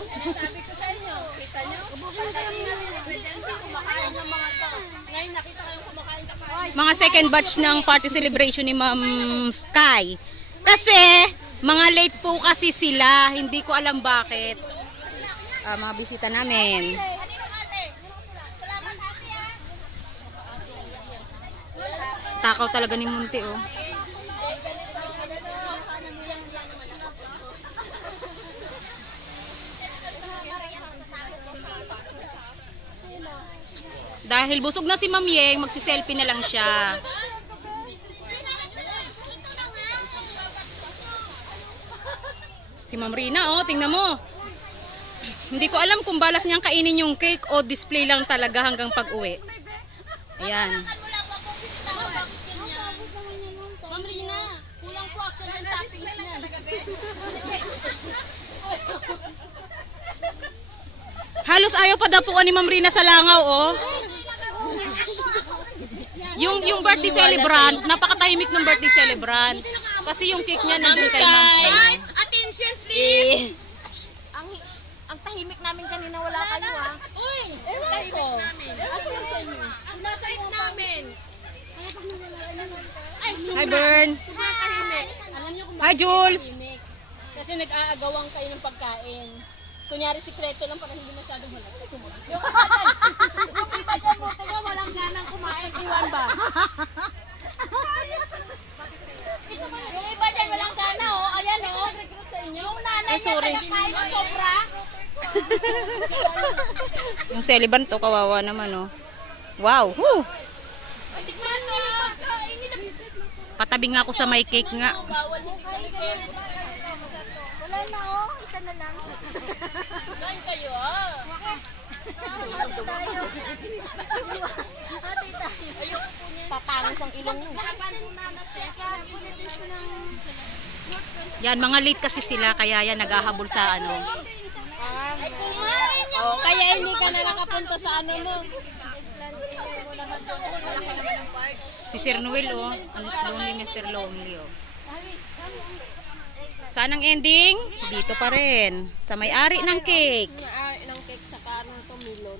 Sabi ko sa inyo, kita nyo? Pagdating namin, emergency, kumakain ng mga to. Ngayon nakita kayong kumakain ka pa. Mga second batch ng party celebration ni Ma'am Sky. Kasi, mga late po kasi sila. Hindi ko alam bakit. Mga bisita namin. Takaw talaga ni Munti, oh. Dahil busog na si Ma'am Yeng, magsiselfie na lang siya. Si Ma'am Rina, oh, tingnan mo. Hindi ko alam kung balak niyang kainin yung cake o display lang talaga hanggang pag-uwi. Ayan. Ma'am Rina, kulang po action ng toppings niyan. Halos ayaw pa daw po ni Ma'am Rina sa langaw, oh. Yung birthday celebrant, napakatahimik ng birthday celebrant. Kasi yung cake niya nandun kay Ma'am. Guys, attention please! Ang tahimik namin kanina, wala kayo ah. Uy! Tahimik namin. Ano yung sa inyo? Ang nasa inyo namin. Ay, Hi, Bern. sobrang tahimik. Alam niyo kung Hi, Jules. tahimik? Kasi nag-aagawang kayo ng pagkain. Kunyari sikreto lang para hindi masyadong halata. Yung iba dyan mo, tingnan walang ganang kumain. Iwan ba? Yung iba dyan walang gana oh. Ayan oh. Yung nanay niya tagakain ng sobra. Yung celebrant to, kawawa naman, oh. Wow. Woo. Tikman mo. Patabi nga ako sa may cake nga. Bawal mo. Wala na oh, isa na lang. Kain kayo ah. Ate tayo. Ate tayo. Papangos ang ilong mo. Yan, mga late kasi sila, kaya yan naghahabol sa ano. Ay kumain niya. Oh, kaya hindi ka na nakapunta sa ano mo. Si Sir Noel, oh. Ang lonely Mr. Lonely, oh. Saan ang ending? Dito pa rin. Sa may-ari ng cake. Ng cake sa karong tumilon.